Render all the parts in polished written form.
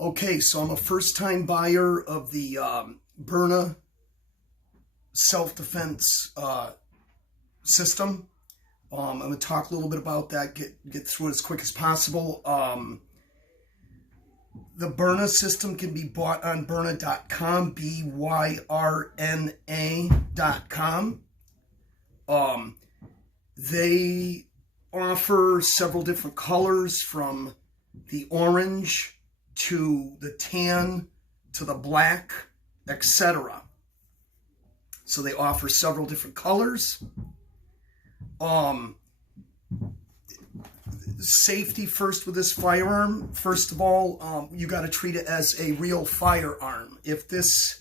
Okay, so I'm a first-time buyer of the Byrna self-defense system. I'm going to talk a little bit about that, get through it as quick as possible. The Byrna system can be bought on Byrna.com, Byrna.com. They offer several different colors, from the orange to the tan to the black, etc. So they offer several different colors. Safety first with this firearm. First of all, you got to treat it as a real firearm. If this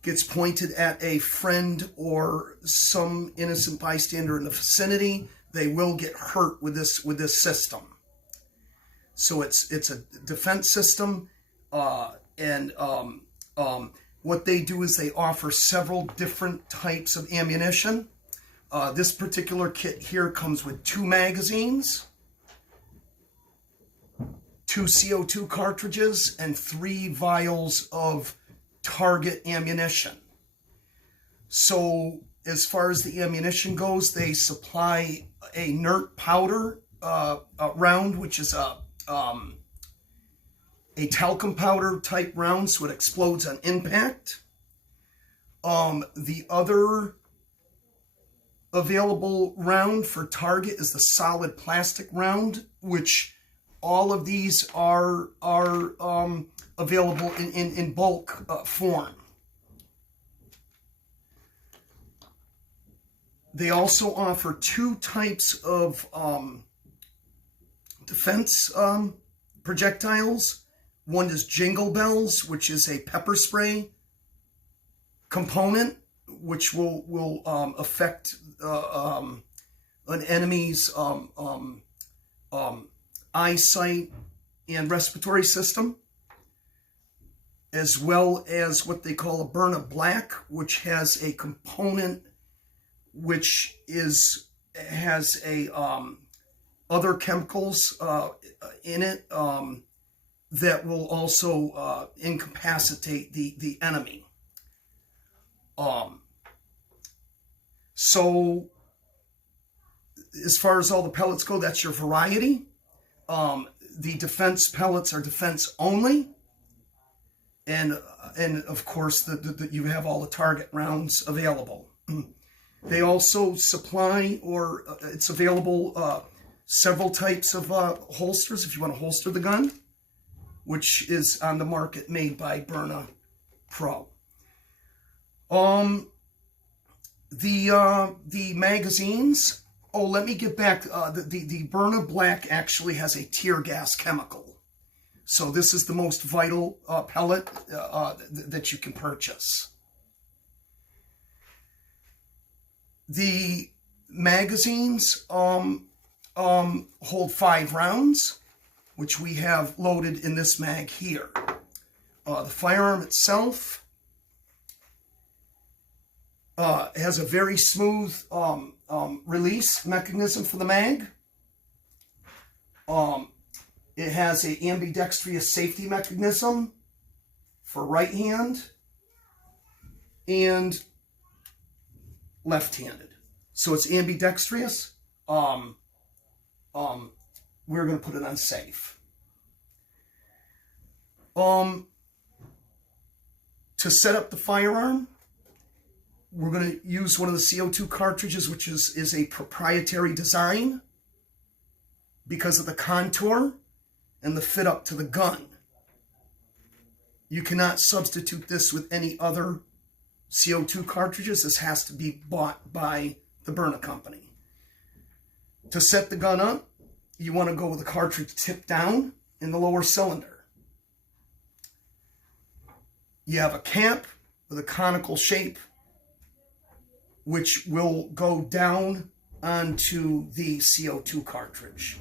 gets pointed at a friend or some innocent bystander in the vicinity, they will get hurt with this system. So it's a defense system, and what they do is they offer several different types of ammunition. This particular kit here comes with 2 magazines, 2 CO2 cartridges, and 3 vials of target ammunition. So as far as the ammunition goes, they supply a inert powder round, which is a talcum powder type round, so it explodes on impact. The other available round for target is the solid plastic round, which all of these are available in bulk form. They also offer 2 types of defense projectiles. One is Jingle Bells, which is a pepper spray component, which will affect an enemy's eyesight and respiratory system, as well as what they call a Byrna Black, which has a component which has other chemicals in it that will also incapacitate the enemy. So as far as all the pellets go, that's your variety. The defense pellets are defense only, and of course you have all the target rounds available. They also supply, or it's available, several types of holsters if you want to holster the gun, which is on the market, made by Byrna Pro. The magazines. Oh, let me get back. The Byrna Black actually has a tear gas chemical, so this is the most vital pellet that you can purchase. The magazines hold 5 rounds, which we have loaded in this mag here. The firearm itself has a very smooth release mechanism for the mag. It has an ambidextrous safety mechanism for right hand and left-handed. So it's ambidextrous. We're going to put it on safe. To set up the firearm, we're going to use one of the CO2 cartridges, which is a proprietary design because of the contour and the fit up to the gun. You cannot substitute this with any other CO2 cartridges. This has to be bought by the Byrna company. To set the gun up, you want to go with the cartridge tip down in the lower cylinder. You have a cap with a conical shape, which will go down onto the CO2 cartridge.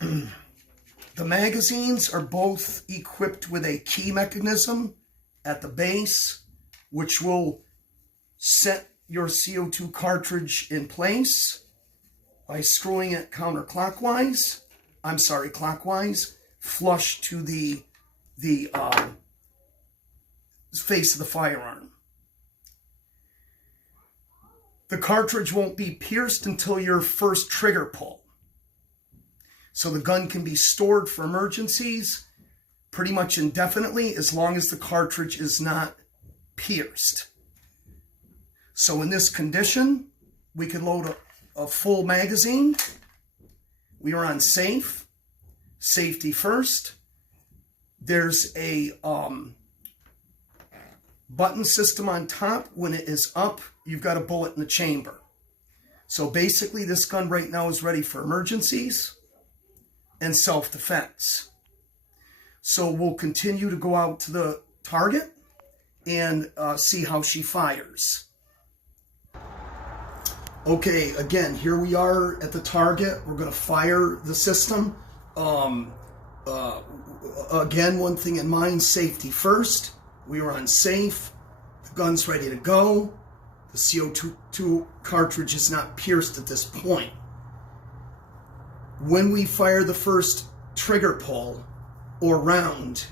The magazines are both equipped with a key mechanism at the base, which will set your CO2 cartridge in place by screwing it counterclockwise I'm sorry, clockwise, flush to the face of the firearm. The cartridge won't be pierced until your first trigger pull. So the gun can be stored for emergencies pretty much indefinitely as long as the cartridge is not pierced. So in this condition, we could load a full magazine. We are on safe, safety first. There's a button system on top. When it is up, you've got a bullet in the chamber. So basically this gun right now is ready for emergencies and self-defense. So we'll continue to go out to the target and see how she fires. Okay, again, here we are at the target. We're going to fire the system. Again, one thing in mind, safety first. We are on safe. The gun's ready to go. The CO2 cartridge is not pierced at this point. When we fire the first trigger pull or round,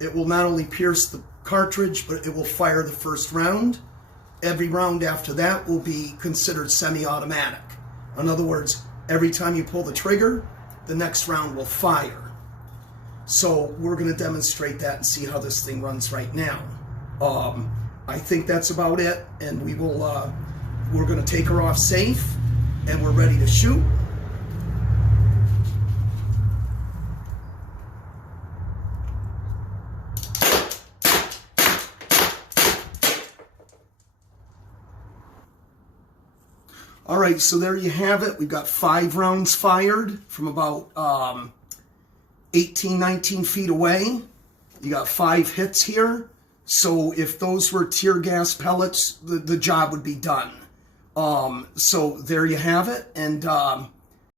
it will not only pierce the cartridge, but it will fire the first round. Every round after that will be considered semi-automatic. In other words, every time you pull the trigger, the next round will fire. So we're going to demonstrate that and see how this thing runs right now. I think that's about it, and we will. We're going to take her off safe, and we're ready to shoot. All right, so there you have it. We've got 5 rounds fired from about 18, 19 feet away. You got 5 hits here. So if those were tear gas pellets, the job would be done. So there you have it. And